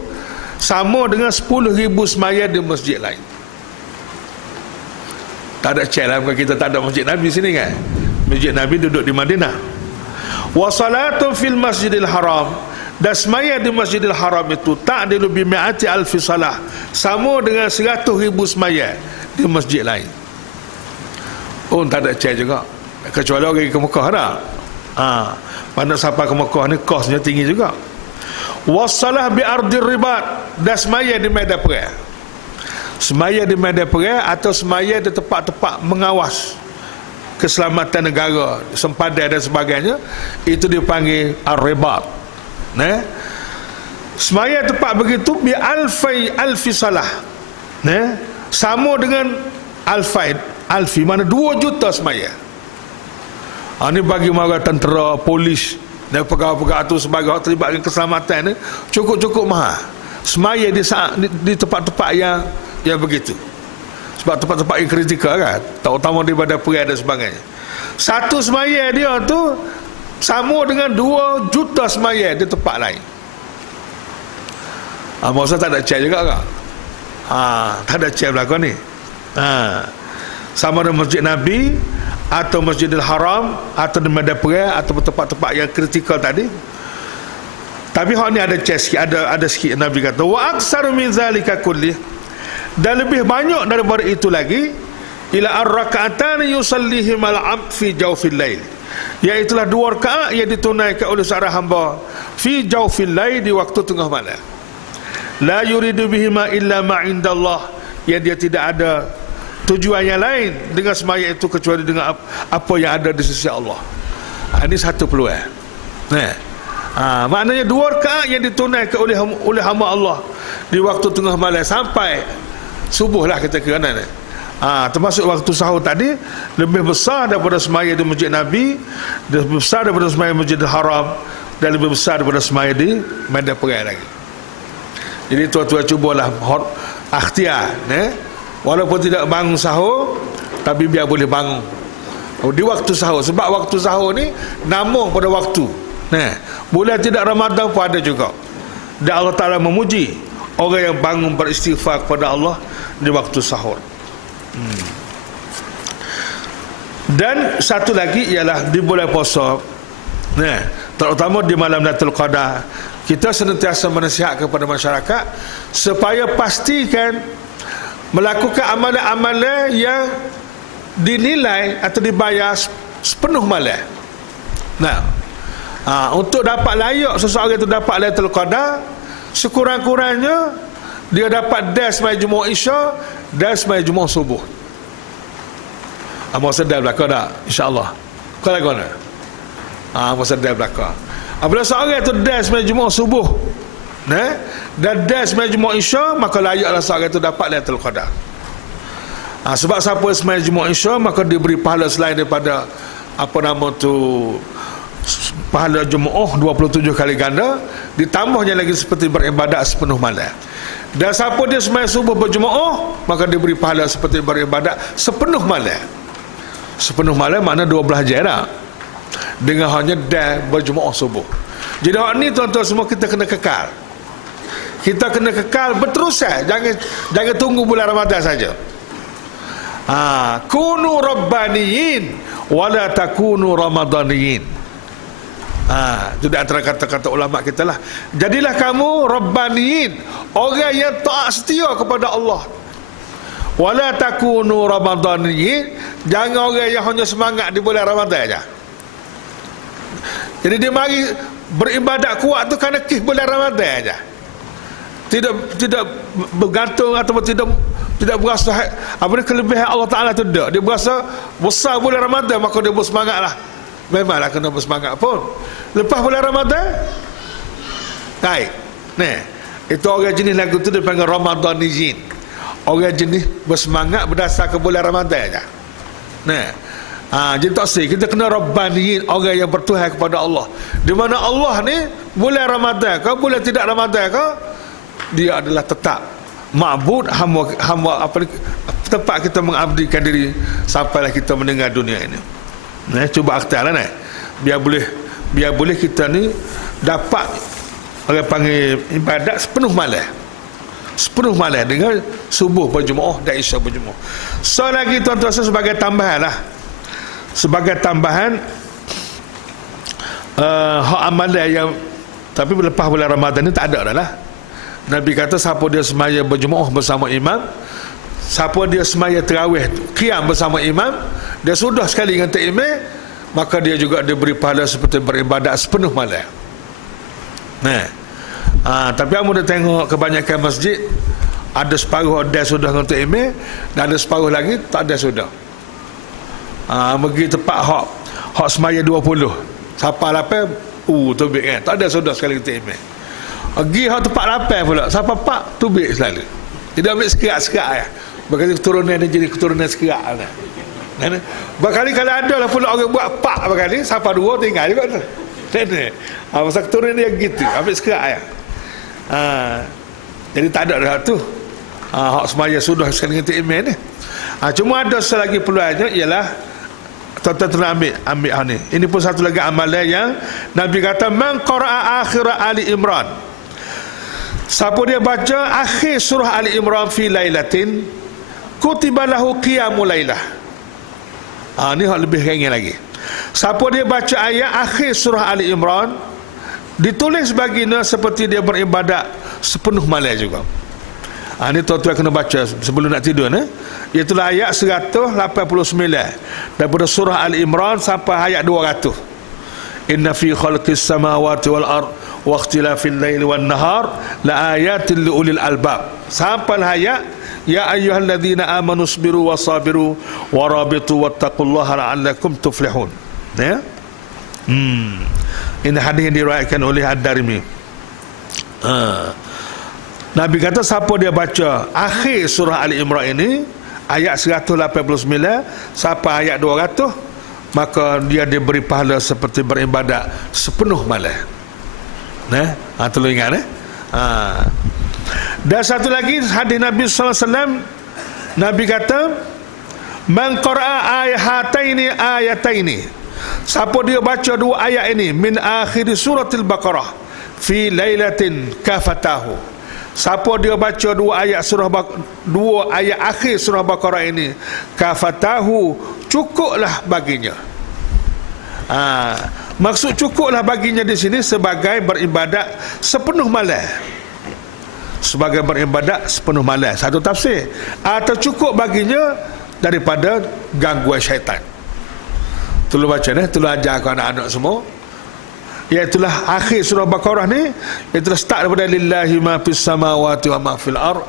sama dengan 10,000 semaya di masjid lain. Tak ada cek lah, kita tak ada masjid Nabi sini kan. Masjid Nabi duduk di Madinah. Wa salatu fil masjidil haram, dan semaya di masjidil haram itu ta'dilu bi mi'ati alfi salah, sama dengan 100,000 semaya di masjid lain. Tak ada cek juga, kecuali orang ke Mekah dah. Mana sampai ke Mekah ni kosnya tinggi juga. Wassalah bi ardir ribat, dan semaya di medan perang. Semaya di medan perang atau semaya di tempat-tempat mengawas keselamatan negara, sempadan dan sebagainya, itu dipanggil ar-ribat. Semaya tempat begitu bi alfi salah, sama dengan alfi mana 2 juta semaya. Ini bagi mara tentera, polis dan pegawai-pegawai itu sebagai orang terlibat dengan keselamatan ni cukup-cukup mahal semaya di tempat-tempat yang begitu. Sebab tempat-tempat yang kritikal kan, terutama daripada perang dan sebagainya. Satu semaya dia tu sama dengan 2 juta semaya di tempat lain. Maksud tak ada cek juga kan? Tak ada cek belakang ni. Sama dengan Masjid Nabi atau Masjidil Haram atau di medan perang atau tempat-tempat yang kritikal tadi. Tapi hak ni ada cek sikit, ada sikit. Nabi kata wa aktsar min zalika kulli, dan lebih banyak daripada itu lagi, ila ar-raka'atan yusallihim al-'abd fi jawfil lail, iaitulah 2 rakaat yang ditunaikan oleh seorang hamba fi jawfil lail, di waktu tengah malam. La yuridu bihima illa ma 'indallah, yang dia tidak ada tujuan yang lain dengan semaya itu kecuali dengan apa yang ada di sisi Allah. Ini satu peluang. Maknanya 2 rakaat yang ditunaikan oleh hamba Allah di waktu tengah malam sampai subuh lah kita kira. Termasuk waktu sahur tadi lebih besar daripada semaya di Masjid Nabi, lebih besar daripada semaya Masjidil Haram, dan lebih besar daripada semaya di Medan Perang lagi. Jadi tuan-tuan cubalah ikhtiar, walaupun tidak bangun sahur, tapi biar boleh bangun di waktu sahur. Sebab waktu sahur ni namun pada waktu. Bulan tidak Ramadan pun ada juga. Dan Allah Ta'ala memuji orang yang bangun beristighfar kepada Allah di waktu sahur. Dan satu lagi ialah di bulan puasa, terutama di malam Lailatul Qadar, kita senantiasa menasihat kepada masyarakat supaya pastikan melakukan amalan-amalan yang dinilai atau dibayar sepenuh malam. Untuk dapat layak seseorang itu dapat Lailatul Qadar, sekurang-kurangnya dia dapat das sembahyang Jumaat Isya dan sembahyang Jumaat subuh. Masa dah belakang tak? InsyaAllah. Kau lagu mana? Masa dah belakang. Apabila seorang itu das sembahyang Jumaat subuh, dan das sembahyang Jumaat Isya, maka layaklah seorang itu dapat Lailatul Qadar. Sebab siapa sembahyang Jumaat Isya, maka diberi pahala selain daripada pahala Jumaat 27 kali ganda, ditambahnya lagi seperti beribadat sepenuh malam. Dan siapa dia sembahyang subuh berjemaah, maka diberi pahala seperti beribadat sepenuh malam. Sepenuh malam makna 12 jam dengan hanya dan berjemaah subuh. Jadi hak ni tuan-tuan semua kita kena kekal. Kita kena kekal berterusan. Jangan tunggu bulan Ramadan saja. Kunu rabbaniyin wala takunu ramadaniyin. Itu di antara kata-kata ulama kita lah. Jadilah kamu rabbaniyin, orang yang taat setia kepada Allah. Wala takunu ramadaniyin, jangan orang yang hanya semangat di bulan Ramadan aja. Jadi dia mari beribadat kuat tu kerana kis bulan Ramadan aja. Tidak bergantung ataupun tidak berasa kelebihan Allah Ta'ala tu tak. Dia berasa besar bulan Ramadan, maka dia bersemangatlah. Memanglah kena bersemangat pun. Lepas bulan Ramadan, baik. Itu orang jenis lagu tu dipanggil Ramadaniyin. Orang jenis bersemangat berdasarkan bulan Ramadan aja. Jadi tak sih, kita kena Rabbaniyin, orang yang bertuhan kepada Allah. Di mana Allah ni bulan Ramadan ke bulan tidak Ramadan ke, dia adalah tetap ma'bud, hamba tempat kita mengabdikan diri sampailah kita mendengar dunia ini. Cuba akhtiar lah biar boleh kita ni dapat orang panggil ibadat sepenuh malam dengan subuh berjemaah dan isya berjemaah. So lagi tuan-tuan sebagai tambahan lah, sebagai tambahan hak amalan yang tapi lepas bulan Ramadan ni tak ada dah lah. Nabi kata siapa dia semaya berjemaah bersama imam, siapa dia semaya tarawih qiyam bersama imam, dia sudah sekali dengan takmir, maka dia juga diberi pahala seperti beribadat sepenuh malam. Tapi kamu dah tengok kebanyakan masjid ada separuh ada sudah dengan takmir dan ada separuh lagi tak ada sudah. Pergi tempat hak semaya 20 siapa 8 tubik kan, tak ada sudah sekali takmir. Pergi hak tempat 8 pula siapa 4 tubik selalu. Jadi ambil sekerak-sekerak ya. Berkata keturunan dia jadi keturunan sekerak lah. Berkali kalau ada lah pula orang buat pak berkali, siapa 2 tinggal juga tu. Masa keturunan dia gitu, ambil sekerak ya. Jadi tak ada dah tu. Hak semaya sudah sekali dengan takmir ni. Cuma ada selagi peluangnya ialah tuan-tuan ambil hal ni. Ini pun satu lagi amalan yang Nabi kata man qara'a akhir Ali Imran. Siapa dia baca akhir surah Ali Imran fi lailatin kutiba lahu qiyamul lailah. Ni hal lebih ringan lagi. Siapa dia baca ayat akhir surah Ali Imran, ditulis baginya seperti dia beribadat sepenuh malam juga. Ni tuan-tuan kena baca sebelum nak tidur ni. Iaitulah ayat 189 daripada surah Ali Imran sampai ayat 200. Inna fi khalqis samawati wal ard wa ikhtilafil laili wan nahar la ayatin li ulil albab. Sampai ayat ya ayyuhalladzina amanu sabiru wasabiru warabitu wattaqullaha la'allakum tuflihun. Ini hadis yang diriwayatkan oleh Ad-Darimi. Nabi kata siapa dia baca akhir surah Ali Imran ini ayat 189 sampai ayat 200, maka dia diberi pahala seperti beribadat sepenuh malam. Tolong ingat. Dan satu lagi hadis Nabi SAW, Nabi kata man qara'a ayataini, siapa dia baca dua ayat ini min akhir suratil Baqarah fi lailatin kafatahu, siapa dia baca dua ayat akhir surah Baqarah ini, kafatahu, cukuplah baginya. Maksud cukuplah baginya di sini sebagai beribadat sepenuh malam. Sebagai beribadat sepenuh malam, satu tafsir. Atau cukup baginya daripada gangguan syaitan. Tolong baca ni, tolong ajar ke anak-anak semua. Iaitulah akhir surah Baqarah ni, iaitulah start daripada lillahi ma fis samawati wa ma fil ard.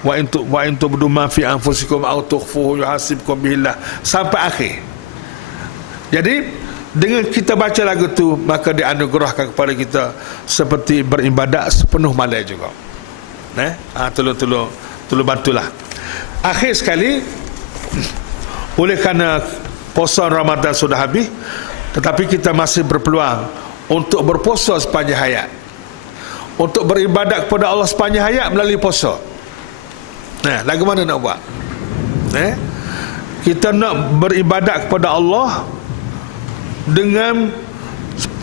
Wa in tubdu ma fi anfusikum aw tukhfuhu yuhasibkum bihillah sampai akhir. Jadi dengan kita baca lagu tu, maka dianugerahkan kepada kita seperti beribadat sepenuh malam juga. Tolong bantulah. Akhir sekali, oleh kerana puasa Ramadan sudah habis, tetapi kita masih berpeluang untuk berpuasa sepanjang hayat, untuk beribadat kepada Allah sepanjang hayat melalui puasa. Lagu mana nak buat? Kita nak beribadat kepada Allah dengan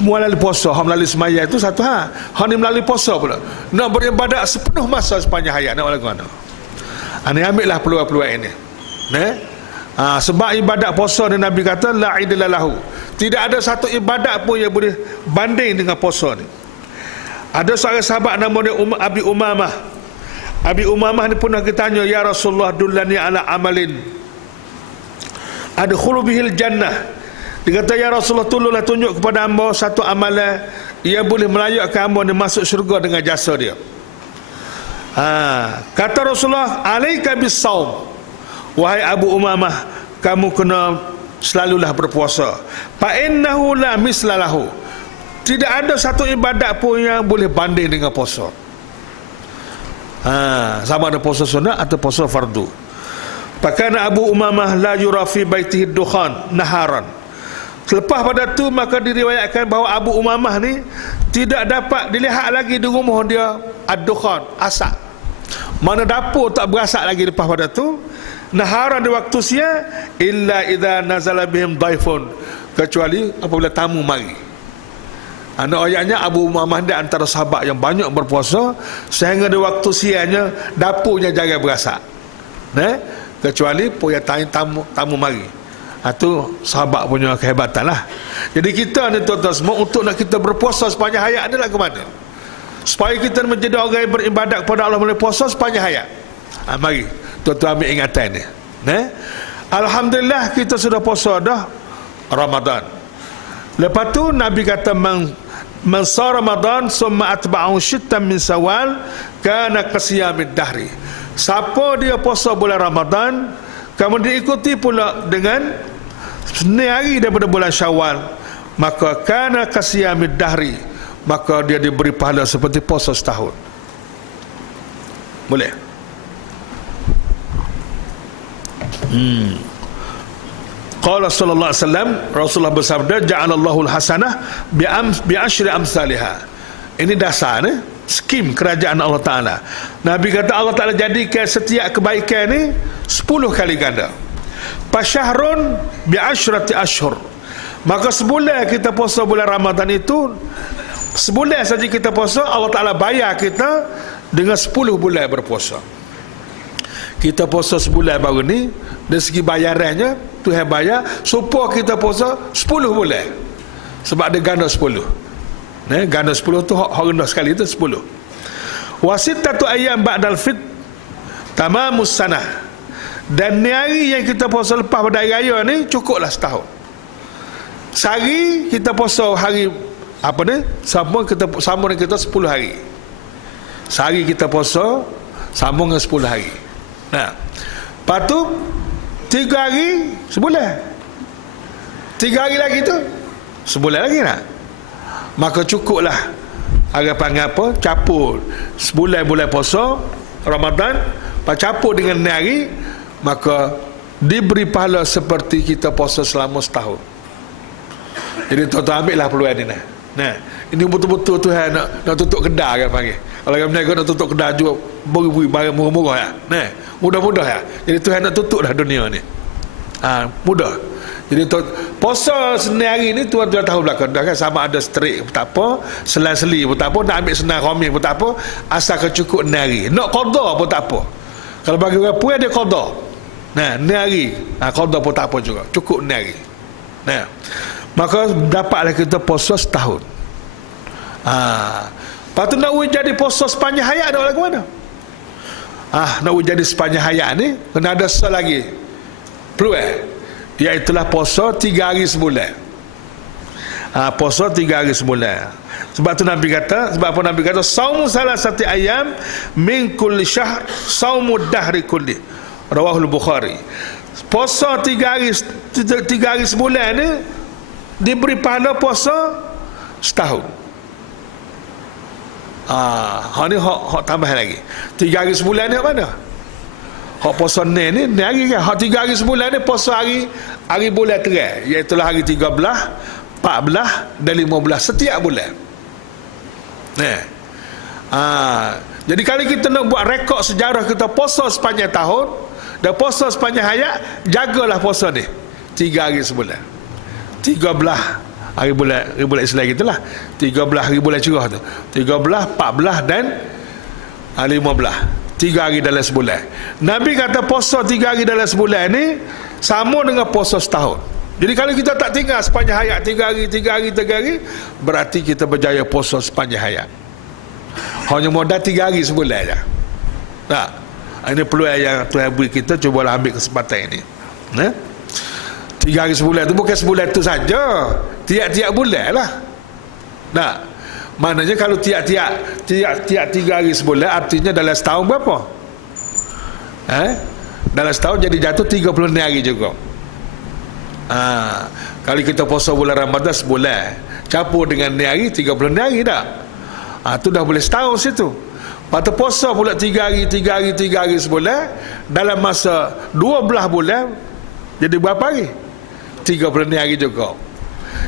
melalui puasa. Melalui semaya itu satu hal, ni melalui puasa pula. Nak beribadat sepenuh masa sepanjang hayat, nak lagu mana? Ini ambillah peluang-peluang ini. Sebab ibadat puasa ni Nabi kata la idla lahu, tidak ada satu ibadat pun yang boleh banding dengan puasa ni. Ada seorang sahabat namanya Abi Umamah. Abi Umamah ni pernah ditanya, ya Rasulullah, dullani ala amalin adkhulu bihil jannah. Dia kata, ya Rasulullah, tolonglah tunjuk kepada hamba satu amalan ia boleh melayakkan hamba ni masuk syurga dengan jasa dia. Kata Rasulullah, alaika bis-saum, wahai Abu Umamah, kamu kena selalulah berpuasa. Fa innahu la mislalahu, tidak ada satu ibadat pun yang boleh banding dengan puasa. Sama ada puasa sunat atau puasa fardu. Pakana Abu Umamah la yura fi baitihi dukhan naharan. Selepas pada tu, maka diriwayatkan bahawa Abu Umamah ni tidak dapat dilihat lagi di rumah dia ad-dukhan, asap. Mana dapur tak berasak lagi lepas pada tu. Naharan di waktu siang, illa idza nazala bihim daifun, kecuali apabila tamu mari. Ayatnya Abu Umamah dia antara sahabat yang banyak berpuasa, sehingga di waktu siangnya dapurnya jarang berasak. Kecuali punya tamu mari. Itu sahabat punya kehebatan lah. Jadi kita ni tuan-tuan semua, untuk nak kita berpuasa sepanjang hayat ni lah ke mana? Supaya kita menjadi orang yang beribadat kepada Allah melalui puasa sepanjang hayat. Mari tuan-tuan ambil ingatan ni. Alhamdulillah kita sudah puasa dah Ramadan. Lepas tu Nabi kata man sar Ramadan summa atba'ahu syittan min Syawal kana kasiyamid dahri. Siapa dia puasa bulan Ramadan kemudian diikuti pula dengan 9 hari daripada bulan Syawal, maka kana kasiyamid dahri, maka dia diberi pahala seperti puasa setahun. Boleh? Qala sallallahu alaihi wasallam, Rasulullah bersabda, ja'alallahu al-hasanah bi asyri amsalihha. Ini dasar ni, skim kerajaan Allah Taala. Nabi kata Allah Taala jadikan setiap kebaikan ni 10 kali ganda. Pasyahrun bi asyrati ashhur. Maka sebulan kita puasa bulan Ramadan itu, sebulan saja kita puasa, Allah Taala bayar kita dengan 10 bulan berpuasa. Kita puasa sebulan baru ni, dari segi bayarannya Tuhan bayar supaya kita puasa 10 bulan. Sebab dia ganda 10. Ganda 10 tu hak rendah sekali tu 10. Wasittatu ayyam ba'dal fit tamamus sanah. Dan ni hari yang kita puasa lepas pada hari raya ni cukuplah setahun. Sehari kita puasa hari apa ni? Sama dengan kita 10 hari. Sehari kita puasa sama dengan 10 hari. Lepas tu 3 hari sebulan. 3 hari lagi tu sebulan lagi nak. Maka cukuplah agak panggil apa, capur sebulan-bulan puasa Ramadan, capur dengan ni hari, maka diberi pahala seperti kita puasa selama setahun. Jadi tuan-tuan ambil lah peluang ni. Nah, ini betul-betul Tuhan nak tutup kedai kan panggil. Kalau orang berniaga nak tutup kedai jual beri-beri barang murah-murah ya. Nah, mudah-mudah ya. Jadi Tuhan nak tutup dah dunia ni. Mudah. Jadi puasa Senin hari ni tuan-tuan tahu belakang dah kan, sama ada strik pun tak apa, selang-seli pun tak apa, nak ambil senang khamis pun tak apa, asalkan cukup ni hari. Nak qada pun tak apa. Kalau bagi orang puan dia qada. Nah, ni hari qada pun tak apa juga. Cukup ni hari. Nah, maka dapatlah kita puasa setahun. Lepas tu nak jadi puasa sepanjang hayat nak lagu mana? Nak jadi sepanjang hayat ni kena ada lagi peluang, iaitulah puasa 3 hari sebulan. Puasa 3 hari sebulan. Sebab tu Nabi kata, sebab apa Nabi kata saumu salasati ayyam min kulli syahr saumu dahri kulli. Rawahul Bukhari. Puasa 3 hari sebulan ni diberi pahala puasa setahun. Hak ni hak tambah lagi. 3 hari sebulan ni hak mana? Hak puasa ni hari kan. Hak 3 hari sebulan ni puasa hari bulan terang, iaitu hari 13, 14 dan 15 setiap bulan. Jadi kalau kita nak buat rekod sejarah kita puasa sepanjang tahun dan puasa sepanjang hayat, jagalah puasa ni 3 hari sebulan. 13 hari bulan Islam gitulah. 13 hari bulan cerah tu. 13, 14 dan 15. 3 hari dalam sebulan. Nabi kata puasa 3 hari dalam sebulan ni sama dengan puasa setahun. Jadi kalau kita tak tinggal sepanjang hayat 3 hari, berarti kita berjaya puasa sepanjang hayat. Hanya modal 3 hari sebulan je. Nah, ini peluang yang Tuhan beri kita, cubalah ambil kesempatan ini. 3 hari sebulan tu bukan sebulan tu saja, tiap-tiap bulan lah. Nah, maknanya kalau tiap-tiap 3 hari sebulan, artinya dalam setahun berapa? Dalam setahun jadi jatuh 30 hari juga. Kalau kita puasa bulan Ramadan sebulan, campur dengan ni hari 30 hari tak? Tu dah boleh setahun situ. Lepas tu puasa pula 3 hari sebulan, dalam masa 12 bulan jadi berapa hari? 30 hari juga.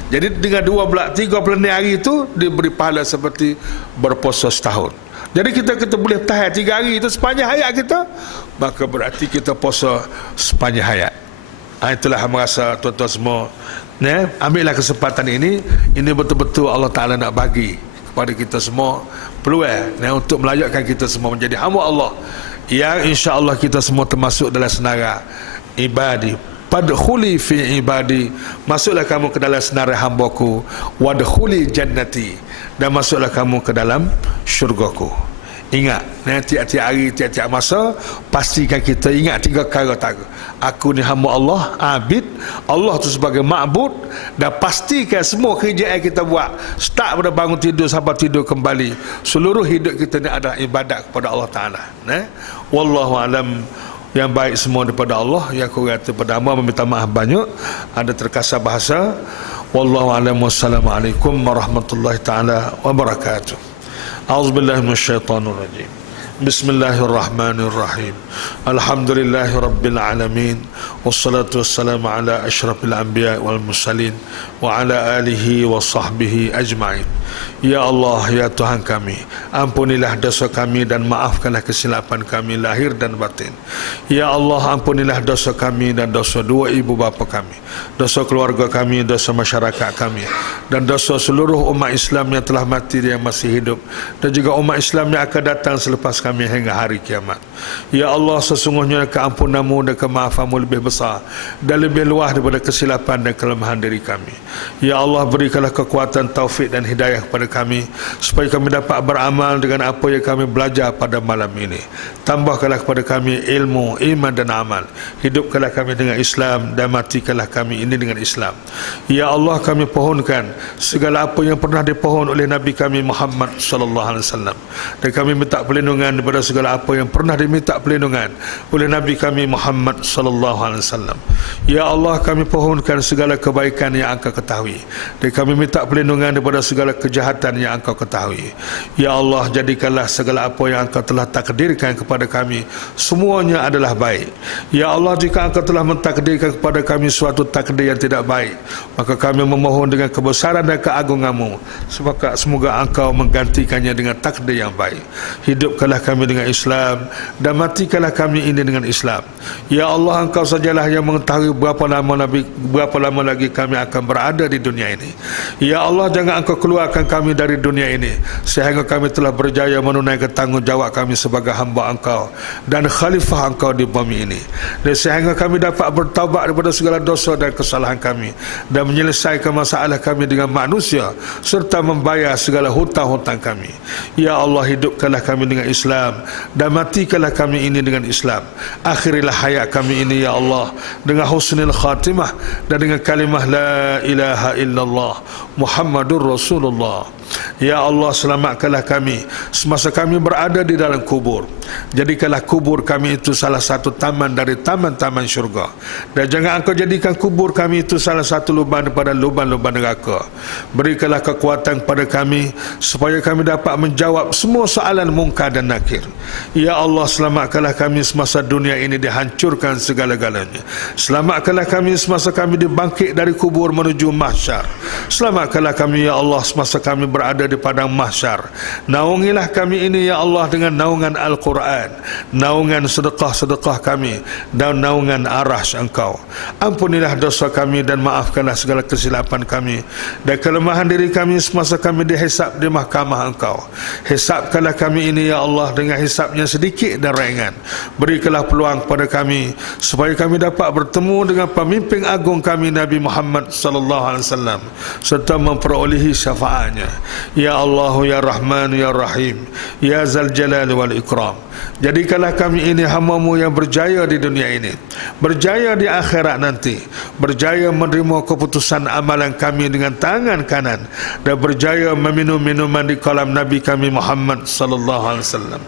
Jadi dengan 30 hari itu diberi pahala seperti berpuasa setahun. Jadi kita boleh tahan 3 hari itu sepanjang hayat kita, maka berarti kita puasa sepanjang hayat. Itulah merasa tuan-tuan semua, ambillah kesempatan ini betul-betul Allah Ta'ala nak bagi kepada kita semua peluang untuk melayakkan kita semua menjadi hamba Allah yang insya-Allah kita semua termasuk dalam senarai ibadi. Padkhuli fi ibadi, masuklah kamu ke dalam senarai hamba-Ku, wadkhuli jannati, dan masuklah kamu ke dalam syurga-Ku. Ingat, tiap-tiap hari, tiap-tiap masa, pastikan kita ingat 3 perkara tak. Aku ni hamba Allah, abid, Allah tu sebagai ma'bud, dan pastikan semua kerjaan kita buat, start pada bangun tidur sampai tidur kembali, seluruh hidup kita ni adalah ibadat kepada Allah Ta'ala. Wallahu alam. Yang baik semua daripada Allah, yang kurang daripada hamba meminta maaf banyak, ada terkasar bahasa. Wallahu a'lam. Wassalamualaikum warahmatullahi taala wabarakatuh. A'udzubillahi minasyaitonir rajim. Bismillahirrahmanirrahim. Alhamdulillahi rabbil alamin. Wassalatu wassalamu ala asyrafil anbiya wal mursalin wa ala alihi wa sahbihi ajma'in. Ya Allah, ya Tuhan kami, ampunilah dosa kami dan maafkanlah kesilapan kami lahir dan batin. Ya Allah, ampunilah dosa kami dan dosa 2 ibu bapa kami, dosa keluarga kami, dosa masyarakat kami, dan dosa seluruh umat Islam yang telah mati dan yang masih hidup, dan juga umat Islam yang akan datang selepas kami hingga hari kiamat. Ya Allah, sesungguhnya keampunan-Mu dan kemaafanmu lebih besar dan lebih luas daripada kesilapan dan kelemahan diri kami. Ya Allah, berikanlah kekuatan, taufik dan hidayah kepada kami supaya kami dapat beramal dengan apa yang kami belajar pada malam ini. Tambahkanlah kepada kami ilmu, iman dan amal. Hidupkanlah kami dengan Islam dan matikanlah kami ini dengan Islam. Ya Allah, kami pohonkan segala apa yang pernah dipohon oleh Nabi kami Muhammad sallallahu alaihi wasallam, dan kami minta perlindungan daripada segala apa yang pernah diminta perlindungan oleh Nabi kami Muhammad sallallahu alaihi wasallam. Ya Allah, kami pohonkan segala kebaikan yang Engkau ketahui, dan kami minta perlindungan daripada segala kejahatan yang Engkau ketahui. Ya Allah, jadikanlah segala apa yang Engkau telah takdirkan kepada kami semuanya adalah baik. Ya Allah, jika Engkau telah mentakdirkan kepada kami suatu takdir yang tidak baik, maka kami memohon dengan kebesaran dan keagungan-Mu, semoga Engkau menggantikannya dengan takdir yang baik. Hidupkanlah kami dengan Islam dan matikanlah kami ini dengan Islam. Ya Allah, Engkau sajalah yang mengetahui berapa lama lagi kami akan berada di dunia ini. Ya Allah, jangan Engkau keluarkan kami dari dunia ini sehingga kami telah berjaya menunaikan tanggungjawab kami sebagai hamba Engkau dan khalifah Engkau di bumi ini, dan sehingga kami dapat bertaubat daripada segala dosa dan kesalahan kami dan menyelesaikan masalah kami dengan manusia serta membayar segala hutang-hutang kami. Ya Allah, hidupkanlah kami dengan Islam dan matikanlah kami ini dengan Islam. Akhirilah hayat kami ini ya Allah dengan husnul khatimah dan dengan kalimah la ilaha illallah Muhammadur Rasulullah. Ya Allah, selamatkanlah kami semasa kami berada di dalam kubur. Jadikanlah kubur kami itu salah satu taman dari taman-taman syurga, dan jangan Engkau jadikan kubur kami itu salah satu lubang daripada lubang-lubang neraka. Berikanlah kekuatan kepada kami supaya kami dapat menjawab semua soalan mungkar dan nakir. Ya Allah, selamatkanlah kami semasa dunia ini dihancurkan segala-galanya. Selamatkanlah kami semasa kami dibangkit dari kubur menuju mahsyar. Selamatkanlah kami ya Allah semasa kami berada di padang mahsyar. Naungilah kami ini ya Allah dengan naungan Al-Quran, naungan sedekah-sedekah kami dan naungan arasy Engkau. Ampunilah dosa kami dan maafkanlah segala kesilapan kami dan kelemahan diri kami semasa kami dihisab di mahkamah Engkau. Hisabkanlah kami ini ya Allah dengan hisabnya sedikit dan ringan. Berikanlah peluang kepada kami supaya kami dapat bertemu dengan pemimpin agung kami Nabi Muhammad sallallahu alaihi wasallam serta memperolehi syafaatnya. Ya Allah, ya Rahman, ya Rahim, ya Zal Jalal wal Ikram. Jadikanlah kami ini hamba-Mu yang berjaya di dunia ini, berjaya di akhirat nanti, berjaya menerima keputusan amalan kami dengan tangan kanan, dan berjaya meminum minuman di kolam Nabi kami Muhammad sallallahu alaihi wasallam.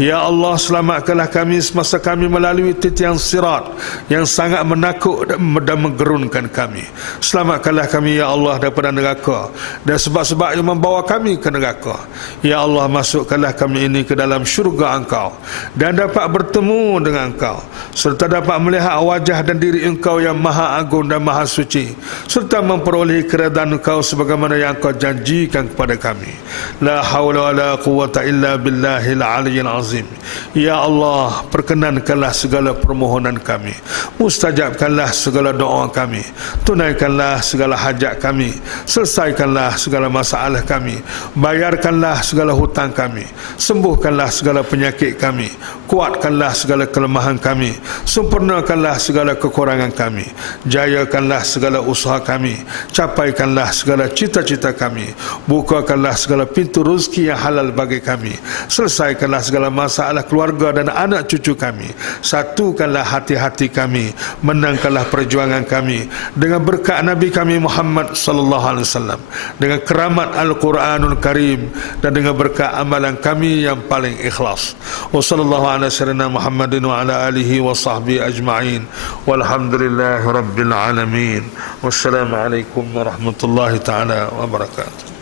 Ya Allah, selamatkanlah kami semasa kami melalui titian sirat yang sangat menakut dan menggerunkan kami. Selamatkanlah kami ya Allah daripada neraka dan sebab-sebab yang membawa kami ke neraka. Ya Allah, masukkanlah kami ini ke dalam syurga Engkau dan dapat bertemu dengan Engkau serta dapat melihat wajah dan diri Engkau yang maha agung dan maha suci serta memperoleh keredaan Engkau sebagaimana yang Engkau janjikan kepada kami. La haula wala quwwata illa billahil aliyyil azim. Ya Allah, perkenankanlah segala permohonan kami, mustajabkanlah segala doa kami, tunaikanlah segala hajat kami, selesaikanlah segala masalah kami, bayarkanlah segala hutang kami, sembuhkanlah segala penyakit kami, kuatkanlah segala kelemahan kami, sempurnakanlah segala kekurangan kami, jayakanlah segala usaha kami, capaikanlah segala cita-cita kami, bukakanlah segala pintu rezeki yang halal bagi kami, selesaikanlah segala masalah keluarga dan anak cucu kami, satukanlah hati-hati kami, menangkanlah perjuangan kami dengan berkat Nabi kami Muhammad sallallahu alaihi wasallam, dengan keramat Al-Quranul Karim dan dengan berkat amalan kami yang paling ikhlas. Wa sallallahu ala sayyidina Muhammadin wa ala alihi wa sahbihi ajma'in. Walhamdulillahi rabbil alamin. Wassalamualaikum warahmatullahi taala wabarakatuh.